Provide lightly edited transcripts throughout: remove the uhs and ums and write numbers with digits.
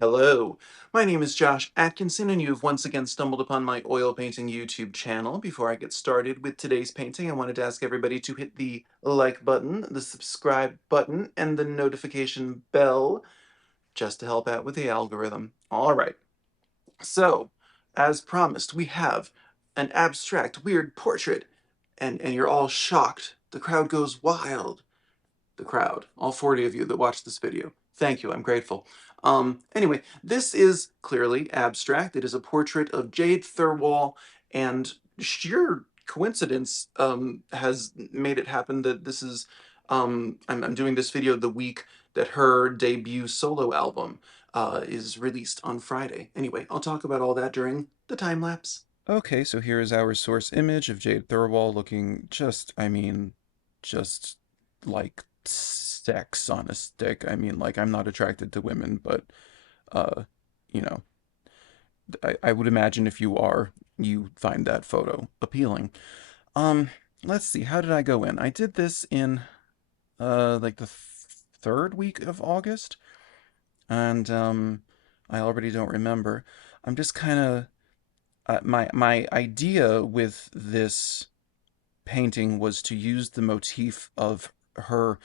Hello, my name is Josh Atkinson, and you have once again stumbled upon my oil painting YouTube channel. Before I get started with today's painting, I wanted to ask everybody to hit the like button, the subscribe button, and the notification bell, just to help out with the algorithm. All right, so, as promised, we have an abstract, weird portrait, and you're all shocked. The crowd goes wild. The crowd, all 40 of you that watched this video. Thank you, I'm grateful. Anyway, this is clearly abstract. It is a portrait of Jade Thirlwall, and sheer coincidence has made it happen that this is, I'm doing this video the week that her debut solo album is released on Friday. Anyway, I'll talk about all that during the time lapse. Okay, so here is our source image of Jade Thirlwall looking just like sex on a stick. Like I'm not attracted to women, but uh, you know, I would imagine if you are, you find that photo appealing. Um, let's see, how did I go in? I did this in like the third week of August, and I already don't remember. I'm just kind of my idea with this painting was to use the motif of her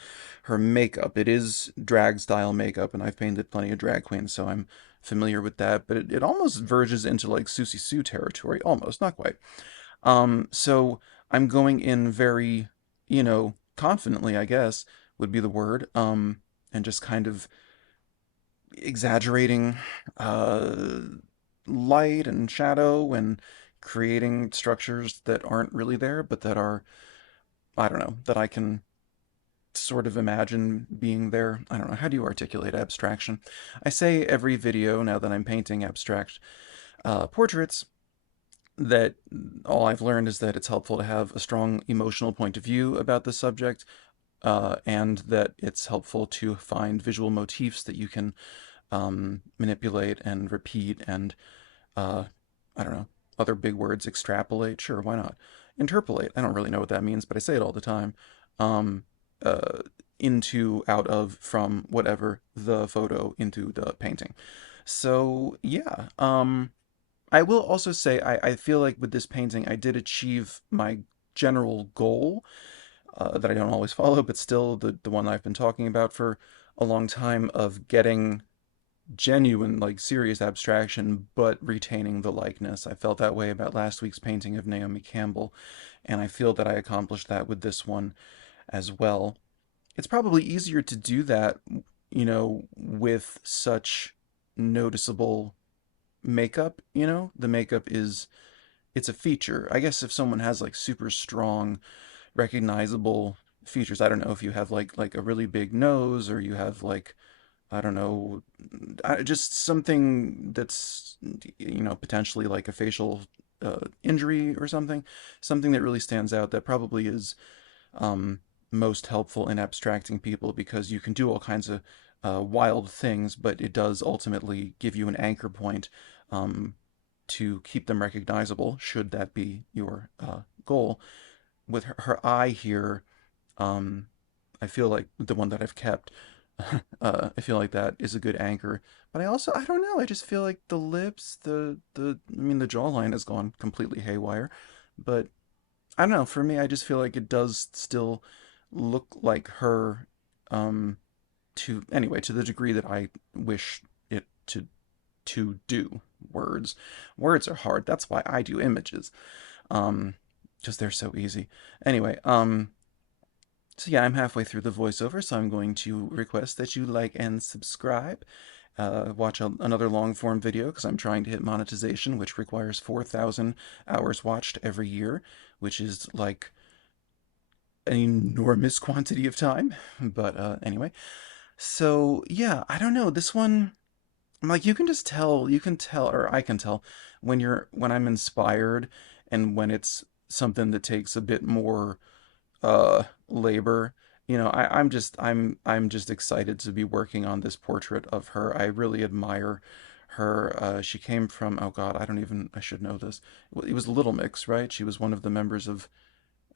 her makeup. It is drag style makeup, and I've painted plenty of drag queens, so I'm familiar with that. But it almost verges into like Susie Sue territory, almost, not quite. So I'm going in very, confidently, I guess would be the word. And just kind of exaggerating uh light and shadow and creating structures that aren't really there, but that are, I don't know, that I can sort of imagine being there. I don't know. How do you articulate abstraction? I say every video now that I'm painting abstract portraits that all I've learned is that it's helpful to have a strong emotional point of view about the subject, and that it's helpful to find visual motifs that you can manipulate and repeat and uh, I don't know, other big words, extrapolate, sure, why not? Interpolate, I don't really know what that means, but I say it all the time. Um, uh, into, out of, from, whatever, the photo into the painting. So, yeah. I will also say I feel like with this painting, I did achieve my general goal that I don't always follow, but still the one I've been talking about for a long time of getting genuine, like serious abstraction, but retaining the likeness. I felt that way about last week's painting of Naomi Campbell, and I feel that I accomplished that with this one as well. It's probably easier to do that, with such noticeable makeup, The makeup it's a feature. I guess if someone has like super strong, recognizable features, I don't know if you have like a really big nose or you have like I don't know, just something that's, potentially like a facial injury or something that really stands out that probably is most helpful in abstracting people because you can do all kinds of wild things, but it does ultimately give you an anchor point um, to keep them recognizable, should that be your goal. With her eye here, um, I feel like the one that I've kept, I feel like that is a good anchor. But I don't know. I just feel like the lips, the jawline has gone completely haywire. But I don't know. For me, I just feel like it does still look like her, um, to the degree that I wish it to do. Words are hard. That's why I do images. Um, because they're so easy. Anyway, so yeah, I'm halfway through the voiceover, so I'm going to request that you like and subscribe. Watch another long form video because I'm trying to hit monetization, which requires 4,000 hours watched every year, which is like an enormous quantity of time. But anyway, so yeah, I don't know. This one, like you can tell, or I can tell when I'm inspired and when it's something that takes a bit more labor. I'm just excited to be working on this portrait of her. I really admire her. She came from, oh God, I should know this. It was Little Mix, right? She was one of the members of,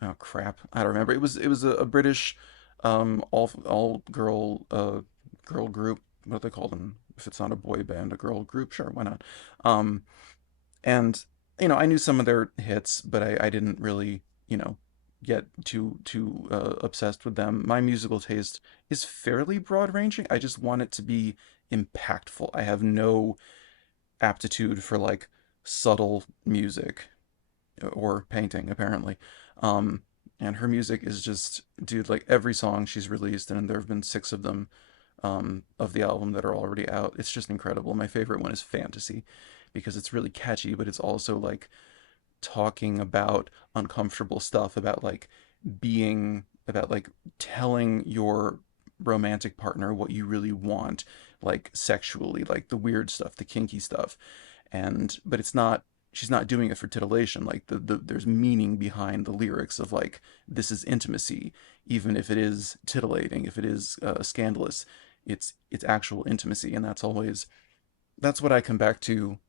oh crap, I don't remember. It was a British all girl girl group. What do they call them? if it's not a boy band, a girl group, sure, why not? Um, and I knew some of their hits, but I didn't really, get too obsessed with them. My musical taste is fairly broad ranging. I just want it to be impactful. I have no aptitude for like subtle music or painting, apparently. Um, and her music is just, dude, like every song she's released, and there have been six of them of the album that are already out. It's just incredible. My favorite one is Fantasy because it's really catchy, but it's also like talking about uncomfortable stuff, about like about like telling your romantic partner what you really want, like sexually, like the weird stuff, the kinky stuff. But it's not, she's not doing it for titillation. Like there's meaning behind the lyrics of like, this is intimacy, even if it is titillating, if it is scandalous, it's actual intimacy. And that's what I come back to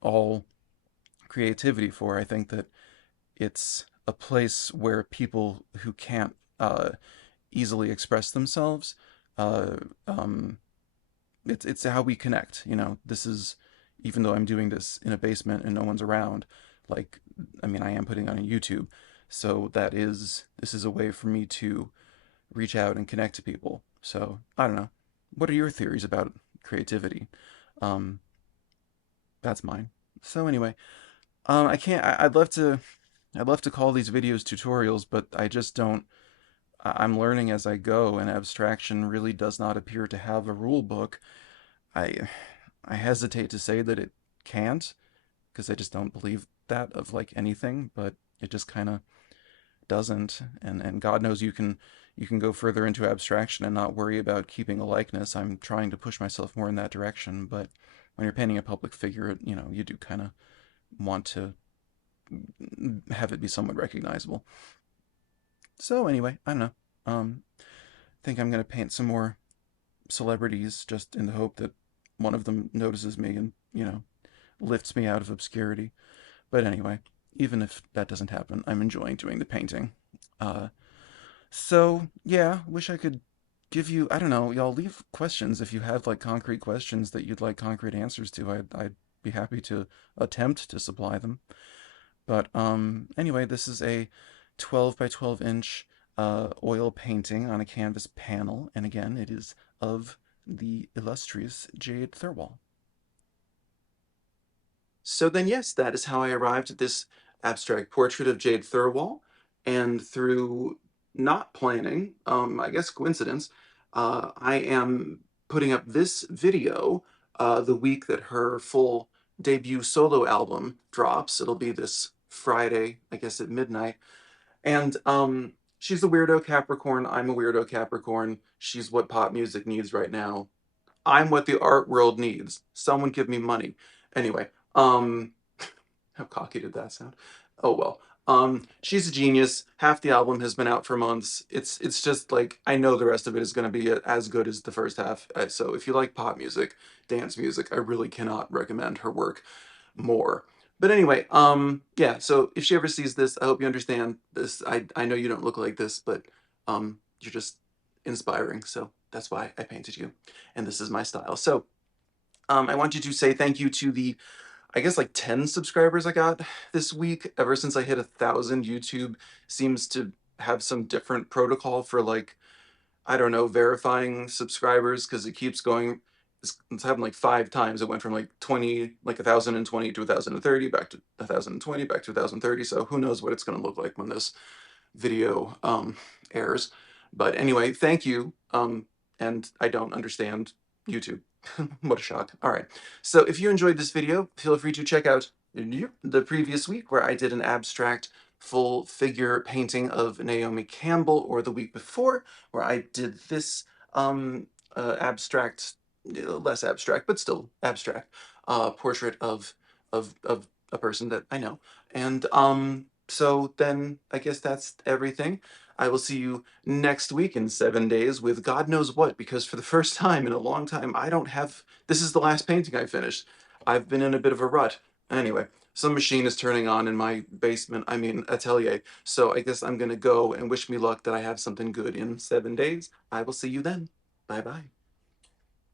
all creativity for. I think that it's a place where people who can't easily express themselves, uh, um, it's how we connect. This is, even though I'm doing this in a basement and no one's around, like, I mean, I am putting it on YouTube, so this is a way for me to reach out and connect to people. So I don't know. What are your theories about creativity? Um, that's mine. So anyway, I can't. I'd love to call these videos tutorials, but I just don't. I'm learning as I go, and abstraction really does not appear to have a rule book. I I hesitate to say that it can't, because I just don't believe that of like anything, but it just kind of doesn't. And God knows you can go further into abstraction and not worry about keeping a likeness. I'm trying to push myself more in that direction, but when you're painting a public figure, you do kind of want to have it be somewhat recognizable. So anyway, I don't know. I think I'm gonna paint some more celebrities just in the hope that one of them notices me and lifts me out of obscurity. But anyway, even if that doesn't happen, I'm enjoying doing the painting. Uh, so yeah, wish I could give you. I don't know. Y'all leave questions if you have like concrete questions that you'd like concrete answers to. I'd be happy to attempt to supply them. But anyway, this is a 12 by 12 inch oil painting on a canvas panel, and again, it is of the illustrious Jade Thirlwall. So then, yes, that is how I arrived at this abstract portrait of Jade Thirlwall. And through not planning, I guess coincidence, I am putting up this video the week that her full debut solo album drops. It'll be this Friday, I guess at midnight. And she's a weirdo Capricorn. I'm a weirdo Capricorn. She's what pop music needs right now. I'm what the art world needs. Someone give me money. Anyway, how cocky did that sound? Oh well. She's a genius. Half the album has been out for months. It's just like I know the rest of it is going to be as good as the first half. So if you like pop music, dance music, I really cannot recommend her work more. But anyway, yeah. So if she ever sees this, I hope you understand this. I know you don't look like this, but you're just inspiring. So that's why I painted you, and this is my style. So I want you to say thank you to the I guess like 10 subscribers I got this week. Ever since I hit 1,000, YouTube seems to have some different protocol for like, I don't know, verifying subscribers because it keeps going. It's happened like 5 times. It went from like 20, like 1,020 to 1,030, back to 1,020, back to 1,030. So who knows what it's going to look like when this video airs. But anyway, thank you. And I don't understand YouTube. What a shock. All right. So if you enjoyed this video, feel free to check out the previous week where I did an abstract full figure painting of Naomi Campbell, or the week before where I did this abstract, less abstract, but still abstract, portrait of a person that I know. And so then I guess that's everything. I will see you next week in 7 days with God knows what, because for the first time in a long time, I don't have. This is the last painting I finished. I've been in a bit of a rut. Anyway, some machine is turning on in my basement, I mean, atelier. So I guess I'm gonna go and wish me luck that I have something good in 7 days. I will see you then. Bye bye.